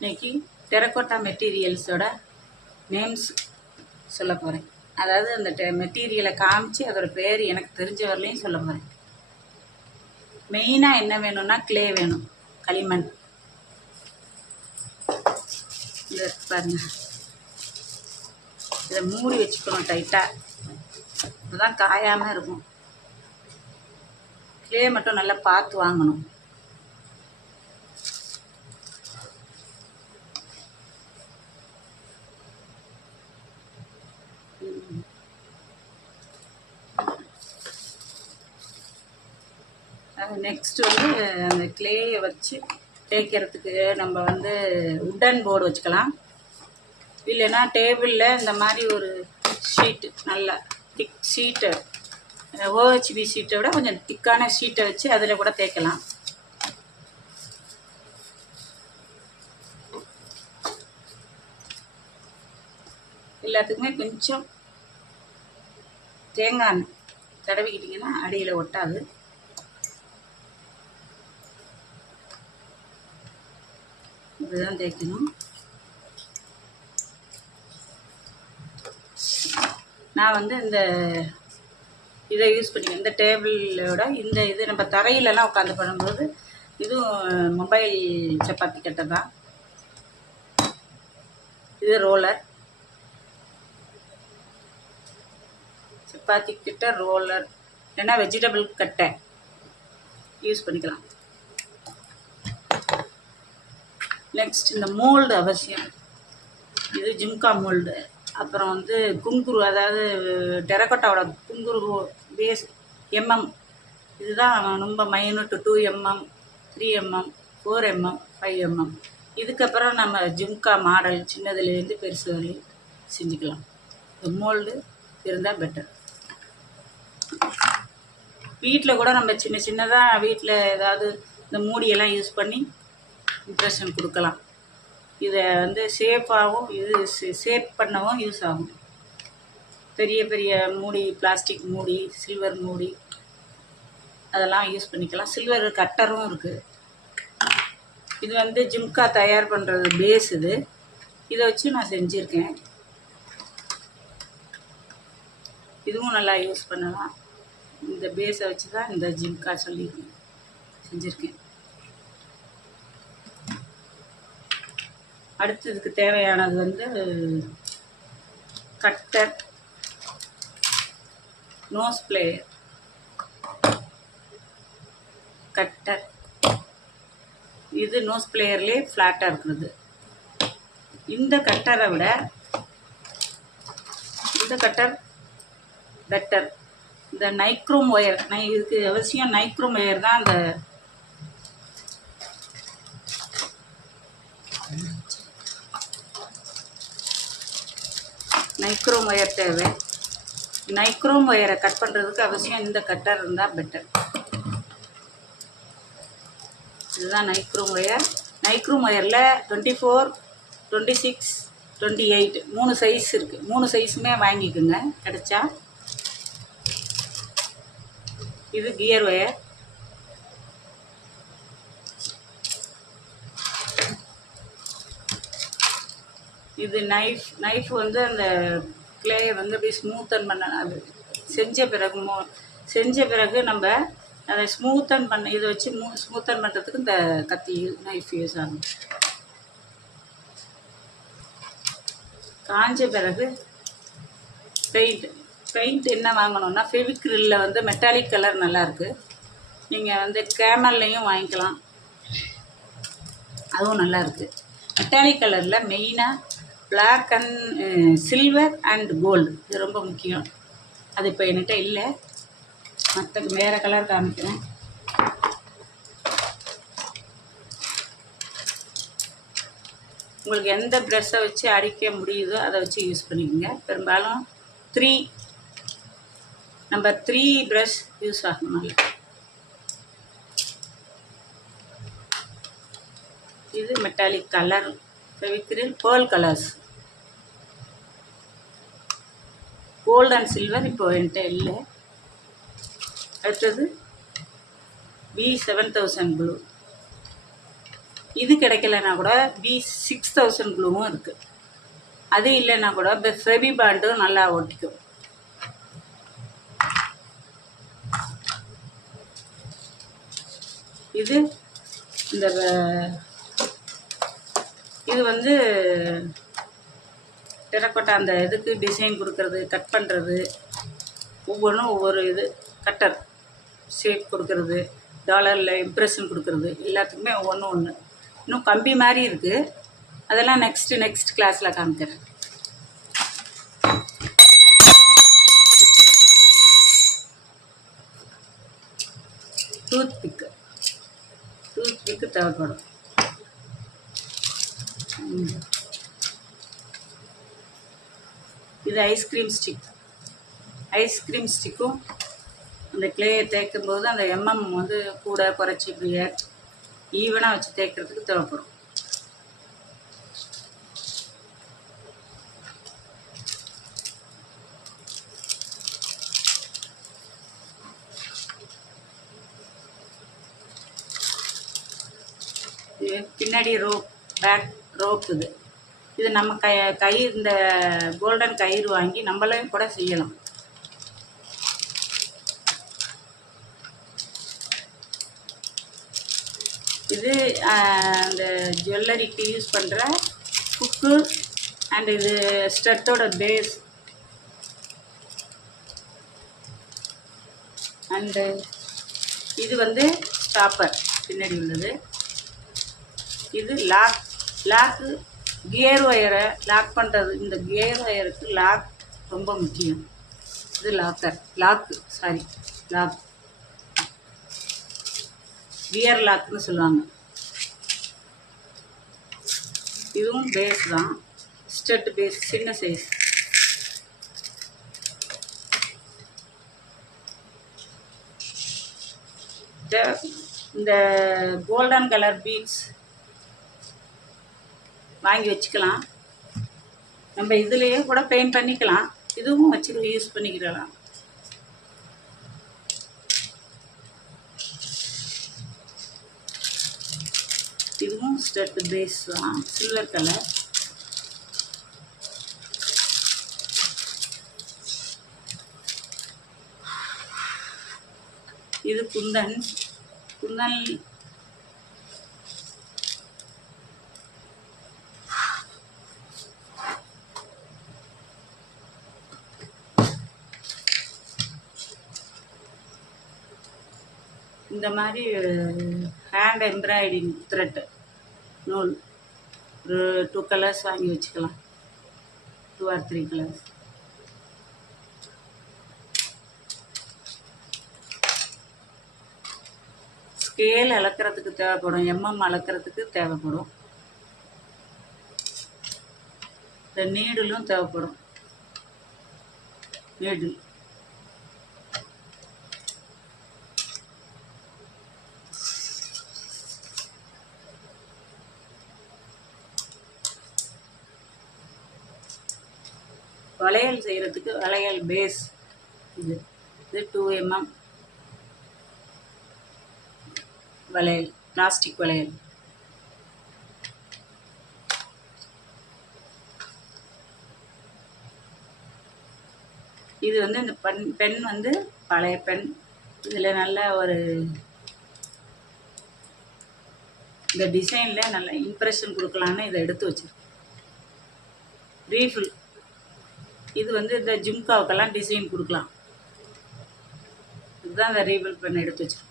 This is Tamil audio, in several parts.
இன்றைக்கி டெரக்கோட்டா மெட்டீரியல்ஸோட நேம்ஸ் சொல்ல போகிறேன். அதாவது அந்த மெட்டீரியலை காமிச்சு அதோடய பேர் எனக்கு தெரிஞ்ச வரலையும் சொல்ல போகிறேன். மெயினாக என்ன வேணும்னா க்ளே வேணும், களிமண். இதை பாருங்க, இதை மூடி வச்சுக்கணும் டைட்டாக, இதுதான் காயாமல் இருக்கும். க்ளே மட்டும் நல்லா பார்த்து வாங்கணும். நெக்ஸ்ட் வந்து அந்த க்ளேயை வச்சு தேய்க்கிறதுக்கு நம்ம வந்து உட்டன் போர்டு வச்சுக்கலாம். இல்லைன்னா டேபிளில் இந்த மாதிரி ஒரு ஷீட்டு, நல்ல திக் ஷீட்டை, ஓஹெச்பி ஷீட்டை விட கொஞ்சம் திக்கான ஷீட்டை வச்சு அதில் கூட தேய்க்கலாம். எல்லாத்துக்குமே கொஞ்சம் தேங்காய் எண்ணெய் தடவிக்கிட்டிங்கன்னா அடியில் ஒட்டாது. இதுதான் தேய்க்கணும். நான் வந்து இந்த இதை யூஸ் பண்ணிக்கிறேன். இந்த டேபிளோட இந்த இது நம்ம தரையிலலாம் உட்காந்து பண்ணும்போது இதுவும் மொபைல் சப்பாத்தி கட்டை தான். இது ரோலர், சப்பாத்தி கட்டை ரோலர், இல்லைன்னா வெஜிடபிள் கட்டை யூஸ் பண்ணிக்கலாம். நெக்ஸ்ட் இந்த மோல்டு அவசியம். இது ஜிம்கா மோல்டு. அப்புறம் வந்து குங்குரு, அதாவது டெரக்கோட்டாவோட குங்குரு பேஸ் எம்எம். இதுதான் ரொம்ப minute. 2 mm, 3 mm, 4 mm, 5 mm. இதுக்கப்புறம் நம்ம ஜிம்கா மாடல் சின்னதுலேருந்து பெருசு வரையும் செஞ்சுக்கலாம். இந்த மோல்டு இருந்தால் பெட்டர். வீட்டில் கூட நம்ம சின்ன சின்னதாக வீட்டில் ஏதாவது இந்த மூடியெல்லாம் யூஸ் பண்ணி இம்ப்ரெஷன் கொடுக்கலாம். இதை வந்து ஷேப்பாகவும் இது ஷேப் பண்ணவும் யூஸ் ஆகும். பெரிய பெரிய மூடி, பிளாஸ்டிக் மூடி, சில்வர் மூடி, அதெல்லாம் யூஸ் பண்ணிக்கலாம். சில்வர் கட்டரும் இருக்குது. இது வந்து ஜிம்கா தயார் பண்ணுறது பேஸ். இதை வச்சு நான் செஞ்சுருக்கேன். இதுவும் நல்லா யூஸ் பண்ணலாம். இந்த பேஸை வச்சு தான் இந்த ஜிம்கா சொல்லியிருக்கேன், செஞ்சுருக்கேன். அடுத்து இதுக்கு தேவையானது வந்து கட்டர், நோஸ் பிளேயர், கட்டர். இது நோஸ் பிளேயர்லேயே ஃப்ளாட்டாக இருக்கிறது. இந்த கட்டரை விட இந்த கட்டர் பெட்டர். இந்த நைக்ரோம் ஒயர், இதுக்கு அவசியம் நைக்ரோம் ஒயர் தான். அந்த நைக்ரோம் ஒயர் தேவை. நைக்ரோம் ஒயரை கட் பண்ணுறதுக்கு அவசியம் இந்த கட்டர் இருந்தால் பெட்டர். இதுதான் நைக்ரோம் ஒயர். நைக்ரோம் ஒயரில் 24, 26, 28 3 சைஸ் இருக்குது. 3 சைஸுமே வாங்கிக்கோங்க கிடைச்சா. இது கியர் ஒயர். இது நைஃப் வந்து அந்த கிளேயை வந்து அப்படியே ஸ்மூத்தன் பண்ண, அது செஞ்ச பிறகு நம்ம அதை ஸ்மூத்தன் பண்ண, இதை வச்சு ஸ்மூத்தன் பண்ணுறதுக்கு இந்த கத்தி நைஃப் யூஸ் ஆகும். காஞ்ச பிறகு பெயிண்ட் என்ன வாங்கணுன்னா ஃபெவிக்ரிலில் வந்து மெட்டாலிக் கலர் நல்லாயிருக்கு. நீங்கள் வந்து கேமல்லையும் வாங்கிக்கலாம், அதுவும் நல்லாயிருக்கு. மெட்டாலிக் கலரில் மெயினாக black and silver and gold, இது ரொம்ப முக்கியம். அது இப்போ என்கிட்ட இல்லை, மற்ற வேறு கலர் காமிக்கிறேன். உங்களுக்கு எந்த ப்ரெஷ்ஷை வச்சு அடிக்க முடியுதோ அதை வச்சு யூஸ் பண்ணிக்கோங்க. பெரும்பாலும் நம்பர் 3 ப்ரஷ் யூஸ் ஆகணும். இது metallic colour Fevicryl pearl colours. Gold and silver இப்போ என்கிட்ட இல்லை. அடுத்தது B7000 ப்ளூ. இது கிடைக்கலன்னா கூட B6000 க்ளூவும் இருக்குது. அது இல்லைன்னா கூட இந்த ஃபெவி பாண்டும் நல்லா ஒட்டிக்கும். இது இந்த இது வந்து டெரக்கோட்டா அந்த இதுக்கு டிசைன் கொடுக்கறது, கட் பண்ணுறது, ஒவ்வொன்றும் ஒவ்வொரு இது கட்டர் ஷேப் கொடுக்கறது, டாலரில் இம்ப்ரெஷன் கொடுக்கறது, எல்லாத்துக்குமே ஒன்று இன்னும் கம்பி மாதிரி இருக்குது. அதெல்லாம் நெக்ஸ்ட் கிளாஸில் காமிக்கிறேன். டூத் பிக்கு தேவைப்படும். இது ஐஸ்கிரீம் ஸ்டிக்கும் அந்த கிளேயை தேய்க்கும்போது அந்த வந்து கூட குறைச்சி இப்படியே ஈவனாக வச்சு தேய்க்கிறதுக்கு தேவைப்படும். பின்னாடி பேக் ரோப் இது நம்ம கயிறு இந்த கோல்டன் கயிறு வாங்கி நம்மளே கூட செய்யலாம். இது அந்த ஜுவல்லரிக்கு யூஸ் பண்ணுற ஹுக்கு அண்ட் இது ஸ்டட்டோட பேஸ் அண்டு இது வந்து ஸ்டாப்பர் பின்னாடி உள்ளது. இது லாக்கு கியர் ஒயரை லாக் பண்ணுறது. இந்த கியர் ஒயருக்கு லாக் ரொம்ப முக்கியம். இது லாக் கியர் லாக்னு சொல்லுவாங்க. இதுவும் பேஸ் தான், ஸ்டட் பேஸ், சின்ன சைஸ். இந்த கோல்டன் கலர் பீட்ஸ் வாங்கி வச்சுக்கலாம். நம்ம இதுலேயே கூட பெயிண்ட் பண்ணிக்கலாம். இதுவும் வச்சு யூஸ் பண்ணிக்கலாம். இதுவும் ஸ்டட் பேஸ் தான், சில்வர் கலர். இது குந்தன் இந்த மாதிரி ஹேண்ட் எம்ப்ராய்டிங் த்ரெட் நூல் ஒரு 2 கலர்ஸ் வாங்கி வச்சுக்கலாம். 2 or 3 கலர்ஸ். ஸ்கேல் அளக்கிறதுக்கு தேவைப்படும், அளக்கிறதுக்கு தேவைப்படும். இந்த நீடிலும் தேவைப்படும். நீடில் வளையல் செய்கிறதுக்கு வளையல் பேஸ் இது 2 mm வளையல், பிளாஸ்டிக் வளையல். இது வந்து இந்த பென் வந்து பழைய பென். இதில் நல்ல ஒரு இந்த டிசைனில் நல்ல இம்ப்ரெஷன் கொடுக்கலான்னு இதை எடுத்து வச்சுருக்கேன். ரீஃபில் இது வந்து இந்த ஜிம்காவுக்கெல்லாம் டிசைன் கொடுக்கலாம். இதுதான் இந்த ரீஃபில் பென் எடுத்து வச்சுருக்கேன்.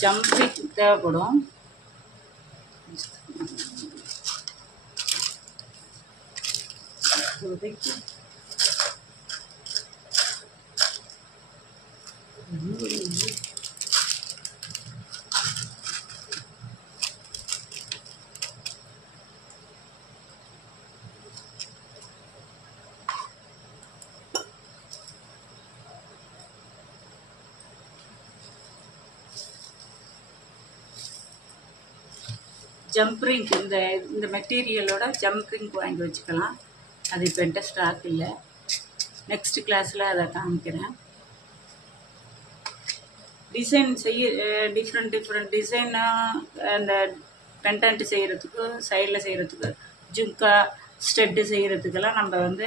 ஜம்பிக் தேவைப்படும். ஜம்ப்ரிங்க் இந்த மெட்டீரியலோட ஜம்ப்ரிங்க் வாங்கி வச்சுக்கலாம். அது இப்போ என்கிட்ட ஸ்டாக் இல்லை. நெக்ஸ்ட் கிளாஸில் அதை காமிக்கிறேன். டிசைன் டிஃப்ரெண்ட் டிசைனாக அந்த பெண்டன்ட் செய்கிறதுக்கு, சைடில் செய்கிறதுக்கு, ஜும்கா ஸ்டெட்டு செய்கிறதுக்கெல்லாம் நம்ம வந்து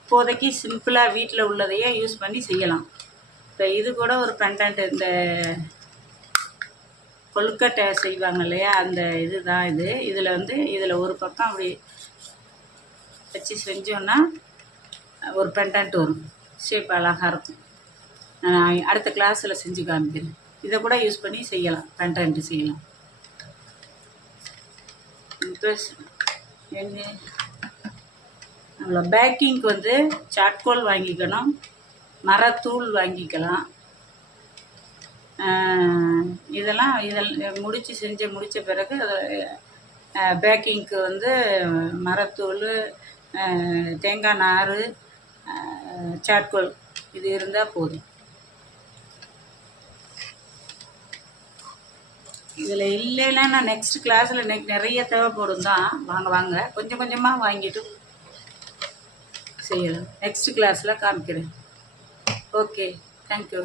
இப்போதைக்கு சிம்பிளாக வீட்டில் உள்ளதையே யூஸ் பண்ணி செய்யலாம். இப்போ இது கூட ஒரு பெண்டன்ட், இந்த கொழுக்கட்டை செய்வாங்க இல்லையா, அந்த இது தான் இது. இதில் வந்து இதில் ஒரு பக்கம் அப்படி வச்சு செஞ்சோன்னா ஒரு பெண்டன்ட் வரும். ஷேப் அழகாக இருக்கும். நான் அடுத்த கிளாஸில் செஞ்சு காமிக்கிறேன். இதை கூட யூஸ் பண்ணி செய்யலாம், பெண்டன்ட் செய்யலாம். நம்மள பேக்கிங்க்கு வந்து சார்கோல் வாங்கிக்கணும், மரத்தூள் வாங்கிக்கலாம். இதெல்லாம் முடித்த பிறகு பேக்கிங்க்கு வந்து மரத்தூள், தேங்காய் நார், சார்கோல் இது இருந்தால் போதும். இதில் இல்லைன்னா நான் நெக்ஸ்ட் கிளாஸில் நிறைய தேவைப்படும் தான். வாங்க கொஞ்சம் கொஞ்சமாக வாங்கிட்டு செய்யலாம். நெக்ஸ்ட் கிளாஸில் காமிக்கிறேன். Okay, thank you.